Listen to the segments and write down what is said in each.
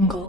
Jungle.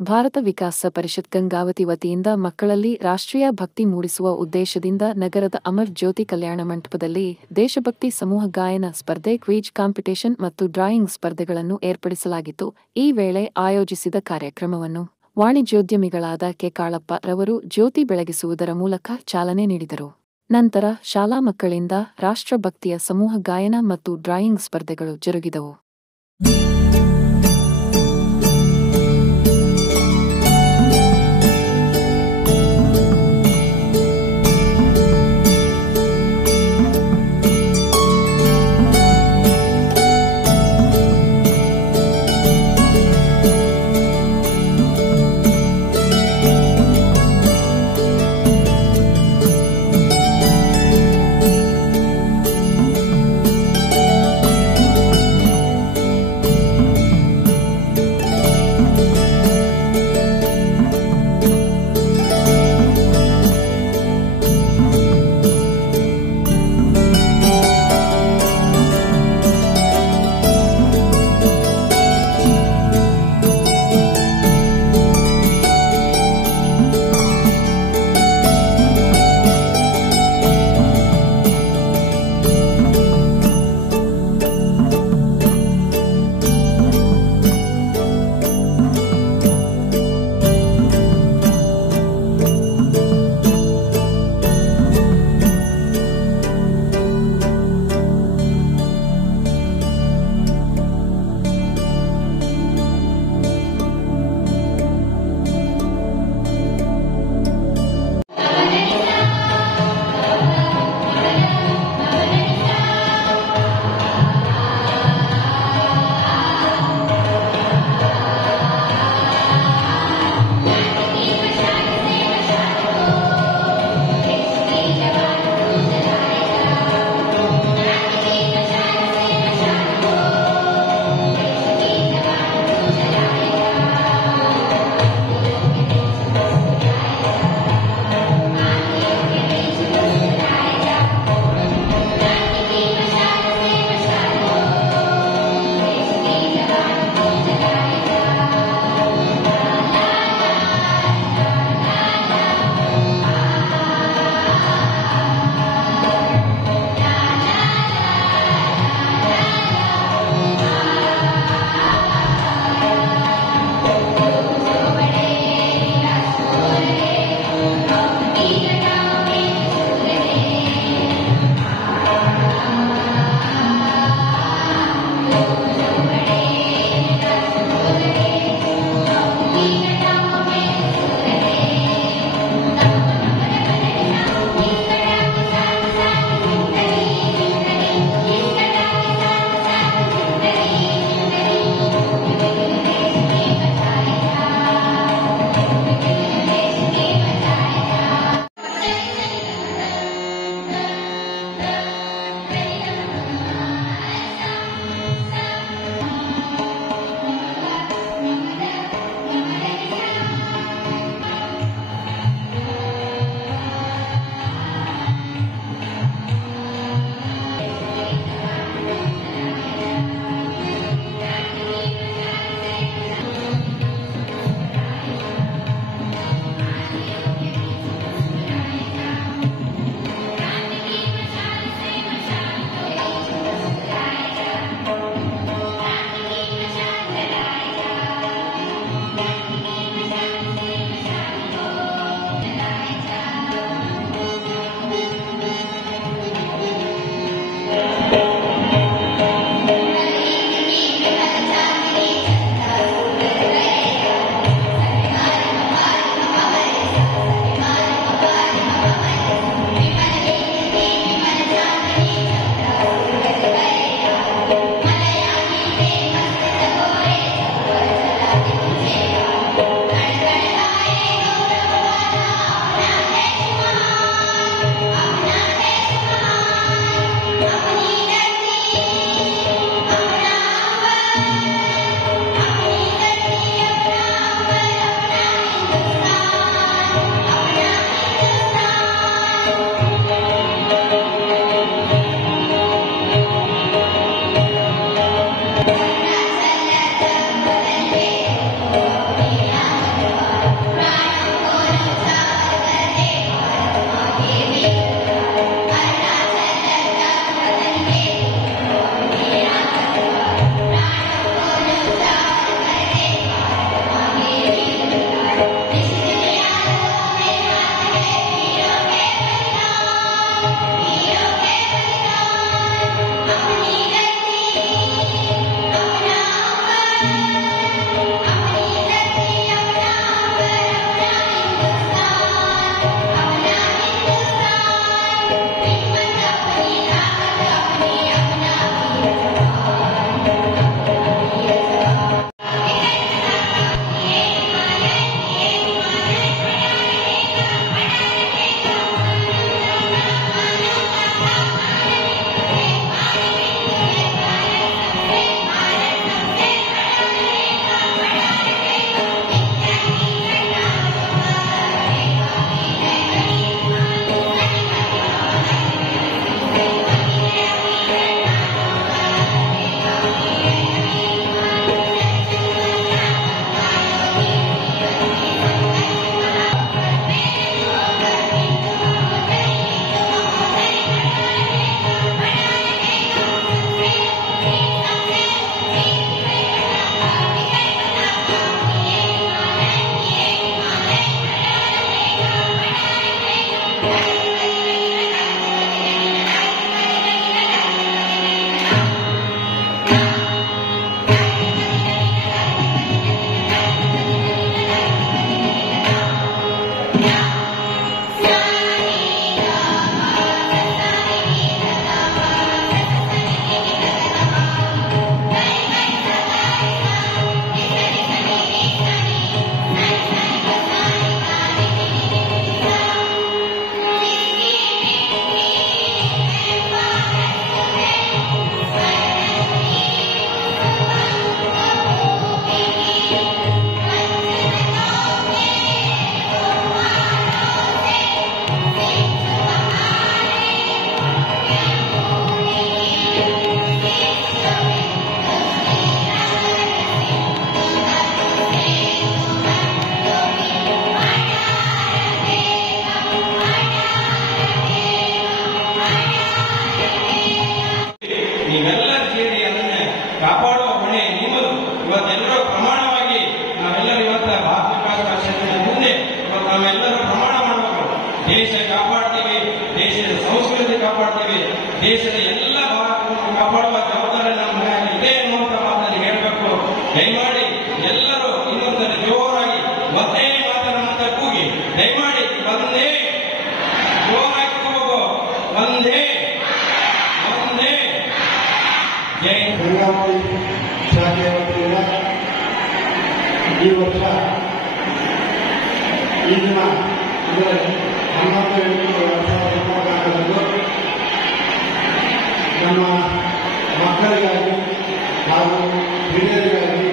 Bharat ವಿಕಾಸ ಪರಿಷತ್ ಗಂಗಾವತಿ ವತಿಯಿಂದ ಮಕ್ಕಳಲ್ಲಿ ರಾಷ್ಟ್ರೀಯ ಭಕ್ತಿ ಮೂಡಿಸುವ ಉದ್ದೇಶದಿಂದ ನಗರದ ಅಮರ್ ಜ್ಯೋತಿ ಕಲ್ಯಾಣ ಮಂಟಪದಲ್ಲಿ ದೇಶಭಕ್ತಿ ಸಮೂಹ ಗಾಯನ ಸ್ಪರ್ಧೆ, ಕ್ವಿಜ್ ಕಾಂಪಿಟೇಷನ್ ಮತ್ತು ಡ್ರಾಯಿಂಗ್ ಸ್ಪರ್ಧೆಗಳನ್ನು ಏರ್ಪಡಿಸಲಾಗಿತ್ತು. ಈ ವೇಳೆ ಆಯೋಜಿಸಿದ ಕಾರ್ಯಕ್ರಮವನ್ನು ವಾಣಿಜ್ಯೋದ್ಯಮಿಗಳಾದ ಕೆ. ಕಾಳಪ್ಪ ರವರು ಜ್ಯೋತಿ ಬೆಳಗಿಸುವುದರ ಮೂಲಕ ಚಾಲನೆ ನೀಡಿದರು. ನಂತರ ಶಾಲಾ ಮಕ್ಕಳಿಂದ ರಾಷ್ಟ್ರಭಕ್ತಿಯ ಸಮೂಹ ಗಾಯನ ಮತ್ತು ಡ್ರಾಯಿಂಗ್ ಸ್ಪರ್ಧೆಗಳು ಜರುಗಿದವು. ಕಾಪಾಡುವ ಹೊಣೆ ನಿಮ್ಮದು. ಇವತ್ತೆಲ್ಲರೂ ಪ್ರಮಾಣವಾಗಿ ನಾವೆಲ್ಲರೂ ಇವತ್ತ ಭಾರತ ವಿಕಾಸ ಪರಿಷತ್ತಿನ ಮುಂದೆ ಇವತ್ತು ನಾವೆಲ್ಲರೂ ಪ್ರಮಾಣ ಮಾಡಬೇಕು. ದೇಶ ಕಾಪಾಡ್ತೀವಿ, ದೇಶದ ಸಂಸ್ಕೃತಿ ಕಾಪಾಡ್ತೀವಿ, ದೇಶದ ಎಲ್ಲ ಭಾಗವನ್ನು ಕಾಪಾಡುವ ಜವಾಬ್ದಾರಿ ನಮ್ಮ ಮೇಲೆ ಇದೆ ಅನ್ನುವಂಥ ಮಾತನ್ನು ಹೇಳಬೇಕು. ದಯಮಾಡಿ ಎಲ್ಲರೂ ಇನ್ನೊಂದನ್ನು ಜೋರಾಗಿ ಒಂದೇ ಮಾತನ್ನ ಕೂಗಿ ದಯಮಾಡಿ ಒಂದೇ ಜೋರಾಗಿ ಕೂಗು, ಒಂದೇ ಒಂದೇ ಜೈ ಗಂಗಾವತಿ ಶಾಖೆಯ ವತಿಯಿಂದ ಈ ವರ್ಷ ಈ ದಿನ ಅಂದರೆ 11/8/2024 ನಮ್ಮ ಮಕ್ಕಳಿಗಾಗಿ ಹಾಗೂ ಹಿರಿಯರಿಗಾಗಿ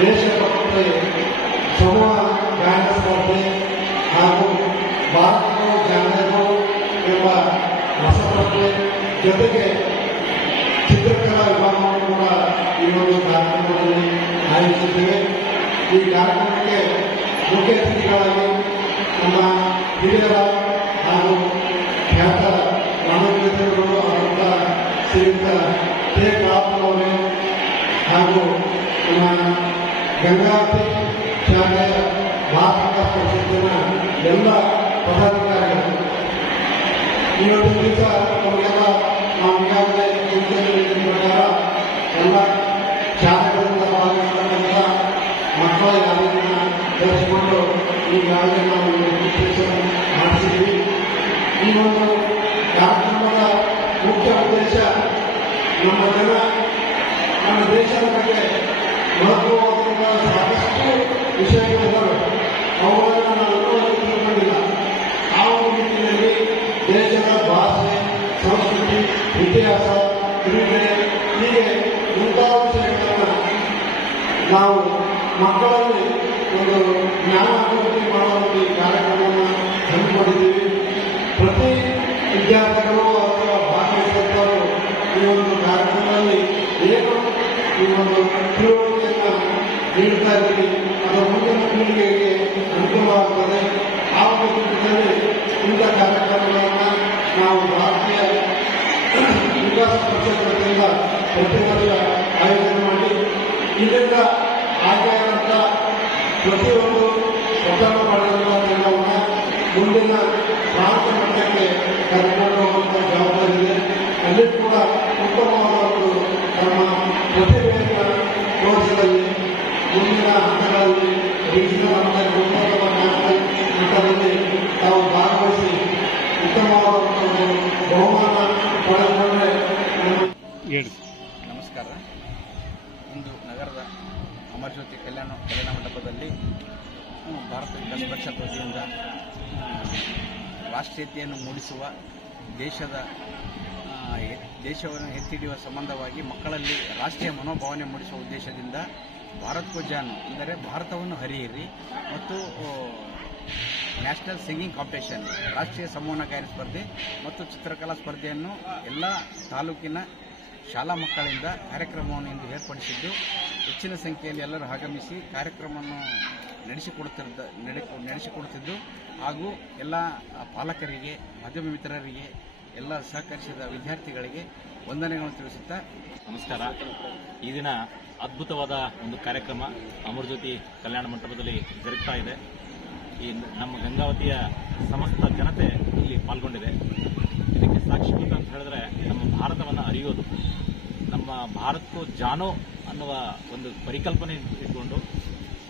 ದೇಶಭಕ್ತಿ ಸಮೂಹ ಗಾಯನ ಸ್ಪರ್ಧೆ ಹಾಗೂ ಭಾರತದ ಜಾನರು ಎಂಬ ರಸಸ್ಪರ್ಧೆ ಜೊತೆಗೆ ಚಿತ್ರಕಲಾ ವಿಭಾಗವನ್ನು ಕೂಡ ಈ ಒಂದು ಕಾರ್ಯಕ್ರಮದಲ್ಲಿ ಆಯೋಜಿಸಿದ್ದೇವೆ. ಈ ಕಾರ್ಯಕ್ರಮಕ್ಕೆ ಮುಖ್ಯ ಅತಿಥಿಗಳಾಗಿ ನಮ್ಮ ಹಿರಿಯರ ಹಾಗೂ ಖ್ಯಾತ ಮನೋಜ್ಞರು ಆದಂಥ ಶ್ರೀಯುತ ಕೆ ಕಾಪುರವರೇ ಹಾಗೂ ನಮ್ಮ ಗಂಗಾವತಿ ಶಾಲೆಯ ಭಾರತ ಪರಿಷತ್ತಿನ ಎಲ್ಲ ಪದಾಧಿಕಾರಿಗಳು ಇವತ್ತು ದಿವಸ ನಮಗೆಲ್ಲ ನಾವು ಈಗಾಗಲೇ ಪ್ರಕಾರ ಎಲ್ಲ ಶಾಲೆಗಳಿಂದ ಭಾಗವಹಿಸತಕ್ಕಂಥ ಮಕ್ಕಳ ಯಾರಿನ ತರಿಸಿಕೊಂಡು ಈಗಾಗಲೇ ನಾವು ರಿಜಿಸ್ಟ್ರೇಷನ್ ಮಾಡಿಸಿದ್ವಿ. ಈ ಒಂದು ಕಾರ್ಯಕ್ರಮದ ಮುಖ್ಯ ಉದ್ದೇಶ ನಮ್ಮ ಜನ ನಮ್ಮ ದೇಶದ ಬಗ್ಗೆ ಮಹತ್ವವಾದಂಥ ಸಾಕಷ್ಟು ವಿಷಯಗಳಿದ್ದಾವೆ. ಅವುಗಳನ್ನು ನಾವು ತಿಳ್ಕೊಂಡಿಲ್ಲ. ಆ ಒಂದು ನಿಟ್ಟಿನಲ್ಲಿ ದೇಶದ ಭಾಷೆ, ಸಂಸ್ಕೃತಿ, ಇತಿಹಾಸ, ಕ್ರೀಡೆ ಹೀಗೆ ಮುಂತಾದ ವಿಷಯಗಳನ್ನು ನಾವು ಮಕ್ಕಳಲ್ಲಿ ಒಂದು ಜ್ಞಾನ ಅಭಿವೃದ್ಧಿ ಮಾಡುವಂಥ ಈ ಕಾರ್ಯಕ್ರಮವನ್ನು ಹಮ್ಮಿಕೊಂಡಿದ್ದೀವಿ. ಪ್ರತಿ ವಿದ್ಯಾರ್ಥಿಗಳು ಅಥವಾ ಭಾಗವಹಿಸಿದವರು ಈ ಒಂದು ಕಾರ್ಯಕ್ರಮದಲ್ಲಿ ಏನು ಈ ಒಂದು ತಿಳುವಳಿಕೆಯನ್ನು ನೀಡ್ತಾ ಇದ್ದೀವಿ ಅದರ ಮುಂದಿನ ಪೀಳಿಗೆಗೆ ಅನುಕೂಲವಾಗುತ್ತದೆ. ಆ ಒಂದು ನಿಟ್ಟಿನಲ್ಲಿ ಇಂಥ ಕಾರ್ಯಕ್ರಮಗಳನ್ನು ನಾವು ಭಾರತೀಯ ವಿಕಾಸ ಪರಿಷತ್ ವತಿಯಿಂದ ಪ್ರತಿ ವರ್ಷ ಆಯೋಜನೆ ಮಾಡಿ ಇದರಿಂದ ಆಯ್ಕೆಯಾದಂಥ ಪ್ರತಿಯೊಂದು ಪ್ರಚಾರ ಮಾಡಿದಂಥ ತಂಡವನ್ನು ಮುಂದಿನ ಪ್ರಾಂತ ಮಟ್ಟಕ್ಕೆ ಕರೆದುಕೊಂಡು ಹೋಗುವಂಥ ಜವಾಬ್ದಾರಿ ಇದೆ. ಅಲ್ಲಿ ಕೂಡ ಉತ್ತಮವಾದ ಒಂದು ತಮ್ಮ ಪ್ರತಿಭೆಯನ್ನು ತೋರಿಸಿದಲ್ಲಿ ಮುಂದಿನ ಹಂತಗಳಲ್ಲಿ ಡಿಜಿಟಲ್ ಹಂತದಲ್ಲಿ ತಾವು ಭಾಗವಹಿಸಿ ಉತ್ತಮವಾದ ಒಂದು ಬಹುಮಾನ ಪಡೆದುಕೊಂಡ್ರೆ. ನಮಸ್ಕಾರ. ಇಂದು ನಗರದ ಅಮರಜ್ಯೋತಿ ಕಲ್ಯಾಣ ಮಂಟಪದಲ್ಲಿ ಭಾರತ ವಿಕಾಸ ಪರಿಷತ್ ವತಿಯಿಂದ ರಾಷ್ಟ್ರೀಯತೆಯನ್ನು ಮೂಡಿಸುವ ದೇಶವನ್ನು ಎತ್ತಿಡಿಯುವ ಸಂಬಂಧವಾಗಿ ಮಕ್ಕಳಲ್ಲಿ ರಾಷ್ಟ್ರೀಯ ಮನೋಭಾವನೆ ಮೂಡಿಸುವ ಉದ್ದೇಶದಿಂದ ಭಾರತ್ ಕೋ ಜಾನ್ ಅಂದರೆ ಭಾರತವನ್ನು ಹರಿಯಿರಿ ಮತ್ತು ನ್ಯಾಷನಲ್ ಸಿಂಗಿಂಗ್ ಕಾಂಪಿಟೇಷನ್ ರಾಷ್ಟ್ರೀಯ ಸಂವಹನ ಗಾಯನ ಸ್ಪರ್ಧೆ ಮತ್ತು ಚಿತ್ರಕಲಾ ಸ್ಪರ್ಧೆಯನ್ನು ಎಲ್ಲ ತಾಲೂಕಿನ ಶಾಲಾ ಮಕ್ಕಳಿಂದ ಕಾರ್ಯಕ್ರಮವನ್ನು ಇಂದು ಏರ್ಪಡಿಸಿದ್ದು ಹೆಚ್ಚಿನ ಸಂಖ್ಯೆಯಲ್ಲಿ ಎಲ್ಲರೂ ಆಗಮಿಸಿ ಕಾರ್ಯಕ್ರಮವನ್ನು ನಡೆಸಿಕೊಡುತ್ತಿದ್ದು ಹಾಗೂ ಎಲ್ಲ ಪಾಲಕರಿಗೆ, ಮಾಧ್ಯಮ ಮಿತ್ರರಿಗೆ, ಎಲ್ಲ ಸಹಕರಿಸಿದ ವಿದ್ಯಾರ್ಥಿಗಳಿಗೆ ವಂದನೆಗಳನ್ನು ತಿಳಿಸುತ್ತಾ ನಮಸ್ಕಾರ. ಈ ದಿನ ಅದ್ಭುತವಾದ ಒಂದು ಕಾರ್ಯಕ್ರಮ ಅಮರಜ್ಯೋತಿ ಕಲ್ಯಾಣ ಮಂಟಪದಲ್ಲಿ ಜರುಗ್ತಾ ಇದೆ. ಈ ನಮ್ಮ ಗಂಗಾವತಿಯ ಸಮಸ್ತ ಜನತೆ ಇಲ್ಲಿ ಪಾಲ್ಗೊಂಡಿದೆ. ಇದಕ್ಕೆ ಸಾಕ್ಷಿಭೂತ ಅಂತ ಹೇಳಿದ್ರೆ ನಮ್ಮ ಭಾರತವನ್ನು ಅರಿಯೋದು, ನಮ್ಮ ಭಾರತಕ್ಕೂ ಜಾನೋ ಅನ್ನುವ ಒಂದು ಪರಿಕಲ್ಪನೆ ಇಟ್ಕೊಂಡು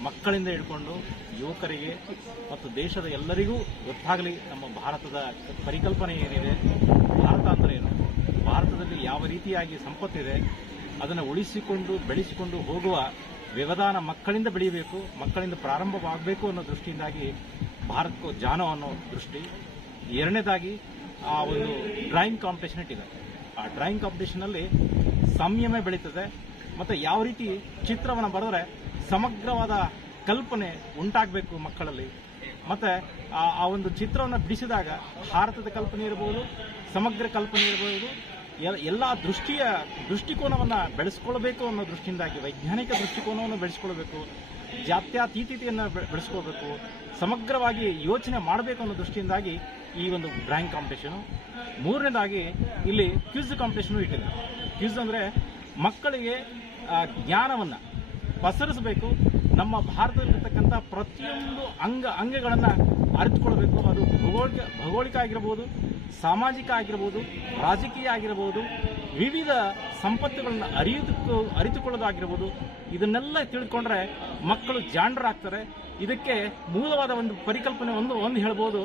ಮಕ್ಕಳಿಂದ ಹಿಡ್ಕೊಂಡು ಯುವಕರಿಗೆ ಮತ್ತು ದೇಶದ ಎಲ್ಲರಿಗೂ ಗೊತ್ತಾಗಲಿ ನಮ್ಮ ಭಾರತದ ಪರಿಕಲ್ಪನೆ ಏನಿದೆ, ಭಾರತ ಅಂದರೆ ಏನು, ಭಾರತದಲ್ಲಿ ಯಾವ ರೀತಿಯಾಗಿ ಸಂಪತ್ತಿದೆ, ಅದನ್ನು ಉಳಿಸಿಕೊಂಡು ಬೆಳೆಸಿಕೊಂಡು ಹೋಗುವ ವ್ಯವಧಾನ ಮಕ್ಕಳಿಂದ ಬೆಳೆಯಬೇಕು, ಮಕ್ಕಳಿಂದ ಪ್ರಾರಂಭವಾಗಬೇಕು ಅನ್ನೋ ದೃಷ್ಟಿಯಿಂದಾಗಿ ಭಾರತಕ್ಕೂ ಜಾನೋ ಅನ್ನೋ ದೃಷ್ಟಿ. ಎರಡನೇದಾಗಿ ಆ ಒಂದು ಡ್ರಾಯಿಂಗ್ ಕಾಂಪಿಟೇಷನ್ ಇಟ್ಟಿದೆ. ಆ ಡ್ರಾಯಿಂಗ್ ಕಾಂಪಿಟೇಷನಲ್ಲಿ ಸಂಯಮ ಬೆಳೀತದೆ ಮತ್ತು ಯಾವ ರೀತಿ ಚಿತ್ರವನ್ನು ಬರೆದ್ರೆ ಸಮಗ್ರವಾದ ಕಲ್ಪನೆ ಉಂಟಾಗಬೇಕು ಮಕ್ಕಳಲ್ಲಿ. ಮತ್ತೆ ಆ ಒಂದು ಚಿತ್ರವನ್ನು ಬಿಡಿಸಿದಾಗ ಭಾರತದ ಕಲ್ಪನೆ ಇರಬಹುದು, ಸಮಗ್ರ ಕಲ್ಪನೆ ಇರಬಹುದು, ಎಲ್ಲ ದೃಷ್ಟಿಕೋನವನ್ನು ಬೆಳೆಸ್ಕೊಳ್ಬೇಕು ಅನ್ನೋ ದೃಷ್ಟಿಯಿಂದಾಗಿ ವೈಜ್ಞಾನಿಕ ದೃಷ್ಟಿಕೋನವನ್ನು ಬೆಳೆಸ್ಕೊಳ್ಬೇಕು, ಜಾತ್ಯತೀತತೆಯನ್ನು ಬೆಳೆಸ್ಕೊಳ್ಬೇಕು, ಸಮಗ್ರವಾಗಿ ಯೋಚನೆ ಮಾಡಬೇಕು ಅನ್ನೋ ದೃಷ್ಟಿಯಿಂದಾಗಿ ಈ ಒಂದು ಡ್ರಾಯಿಂಗ್ ಕಾಂಪಿಟೇಷನು. ಮೂರನೇದಾಗಿ ಇಲ್ಲಿ ಕ್ವಿಜ್ ಕಾಂಪಿಟೇಷನ್ ಇಟ್ಟಿದೆ. ಕ್ವಿಜ್ ಅಂದರೆ ಮಕ್ಕಳಿಗೆ ಜ್ಞಾನವನ್ನು ಪಸರಿಸಬೇಕು. ನಮ್ಮ ಭಾರತದಲ್ಲಿರ್ತಕ್ಕಂಥ ಪ್ರತಿಯೊಂದು ಅಂಗಗಳನ್ನು ಅರಿತುಕೊಳ್ಬೇಕು. ಅದು ಭೌಗೋಳಿಕ ಆಗಿರ್ಬೋದು, ಸಾಮಾಜಿಕ ಆಗಿರ್ಬೋದು, ರಾಜಕೀಯ ಆಗಿರ್ಬೋದು, ವಿವಿಧ ಸಂಪತ್ತುಗಳನ್ನು ಅರಿತುಕೊಳ್ಳೋದಾಗಿರ್ಬೋದು. ಇದನ್ನೆಲ್ಲ ತಿಳ್ಕೊಂಡ್ರೆ ಮಕ್ಕಳು ಜಾಣರಾಗ್ತಾರೆ. ಇದಕ್ಕೆ ಮೂಲವಾದ ಒಂದು ಪರಿಕಲ್ಪನೆ ಒಂದು ಹೇಳ್ಬೋದು.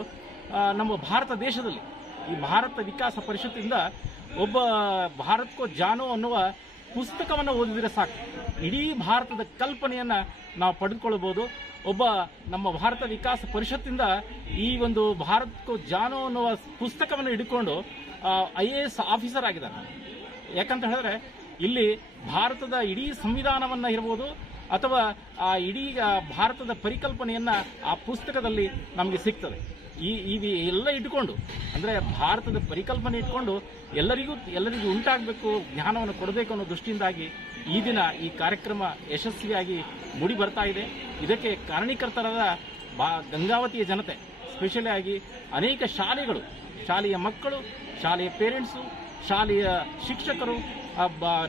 ನಮ್ಮ ಭಾರತ ದೇಶದಲ್ಲಿ ಈ ಭಾರತ ವಿಕಾಸ ಪರಿಷತ್ತಿಂದ ಒಬ್ಬ ಭಾರತ್ಕೋ ಜಾನೋ ಅನ್ನುವ ಪುಸ್ತಕವನ್ನು ಓದಿದರೆ ಸಾಕು, ಇಡೀ ಭಾರತದ ಕಲ್ಪನೆಯನ್ನು ನಾವು ಪಡೆದುಕೊಳ್ಳಬಹುದು. ಒಬ್ಬ ನಮ್ಮ ಭಾರತ ವಿಕಾಸ ಪರಿಷತ್ತಿಂದ ಈ ಒಂದು ಭಾರತ್ಕೋ ಜಾನೋ ಅನ್ನುವ ಪುಸ್ತಕವನ್ನು ಹಿಡ್ಕೊಂಡು IAS ಆಫೀಸರ್ ಆಗಿದ್ದಾರೆ. ಯಾಕಂತ ಹೇಳಿದ್ರೆ ಇಲ್ಲಿ ಭಾರತದ ಇಡೀ ಸಂವಿಧಾನವನ್ನ ಇರಬಹುದು ಅಥವಾ ಆ ಇಡೀ ಭಾರತದ ಪರಿಕಲ್ಪನೆಯನ್ನ ಆ ಪುಸ್ತಕದಲ್ಲಿ ನಮಗೆ ಸಿಗ್ತದೆ. ಈ ಎಲ್ಲ ಇಟ್ಕೊಂಡು, ಅಂದ್ರೆ ಭಾರತದ ಪರಿಕಲ್ಪನೆ ಇಟ್ಕೊಂಡು ಎಲ್ಲರಿಗೂ ಉಂಟಾಗಬೇಕು, ಜ್ಞಾನವನ್ನು ಕೊಡಬೇಕು ಅನ್ನೋ ದೃಷ್ಟಿಯಿಂದಾಗಿ ಈ ದಿನ ಈ ಕಾರ್ಯಕ್ರಮ ಯಶಸ್ವಿಯಾಗಿ ಮೂಡಿ ಬರ್ತಾ ಇದೆ. ಇದಕ್ಕೆ ಕಾರಣೀಕರ್ತರಾದ ಗಂಗಾವತಿಯ ಜನತೆ, ಸ್ಪೆಷಲಿ ಆಗಿ ಅನೇಕ ಶಾಲೆಗಳು, ಶಾಲೆಯ ಮಕ್ಕಳು, ಶಾಲೆಯ ಪೇರೆಂಟ್ಸು, ಶಾಲೆಯ ಶಿಕ್ಷಕರು,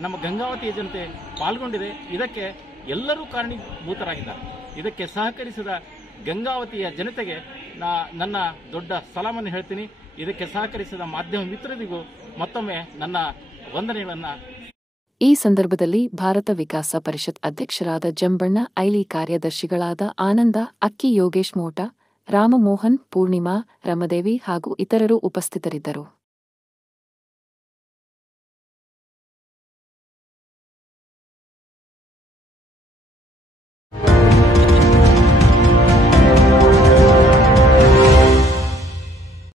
ನಮ್ಮ ಗಂಗಾವತಿಯ ಜನತೆ ಪಾಲ್ಗೊಂಡಿದೆ. ಇದಕ್ಕೆ ಎಲ್ಲರೂ ಕಾರಣೀಭೂತರಾಗಿದ್ದಾರೆ. ಇದಕ್ಕೆ ಸಹಕರಿಸಿದ ಗಂಗಾವತಿಯ ಜನತೆಗೆ ನನ್ನ ದೊಡ್ಡ ಸಲಾಮನ್ನು ಹೇಳ್ತೀನಿ. ಇದಕ್ಕೆ ಸಹಕರಿಸಿದ ಮಾಧ್ಯಮ ಮಿತ್ರರಿಗೂ ಮತ್ತೊಮ್ಮೆ ನನ್ನ ವಂದನೆಗಳನ್ನು. ಈ ಸಂದರ್ಭದಲ್ಲಿ ಭಾರತ ವಿಕಾಸ ಪರಿಷತ್ ಅಧ್ಯಕ್ಷರಾದ ಜಂಬಣ್ಣ ಐಲಿ, ಕಾರ್ಯದರ್ಶಿಗಳಾದ ಆನಂದ ಅಕ್ಕಿ, ಯೋಗೇಶ್ ಮೋಟ, ರಾಮಮೋಹನ್, ಪೂರ್ಣಿಮಾ, ರಮದೇವಿ ಹಾಗೂ ಇತರರು ಉಪಸ್ಥಿತರಿದ್ದರು.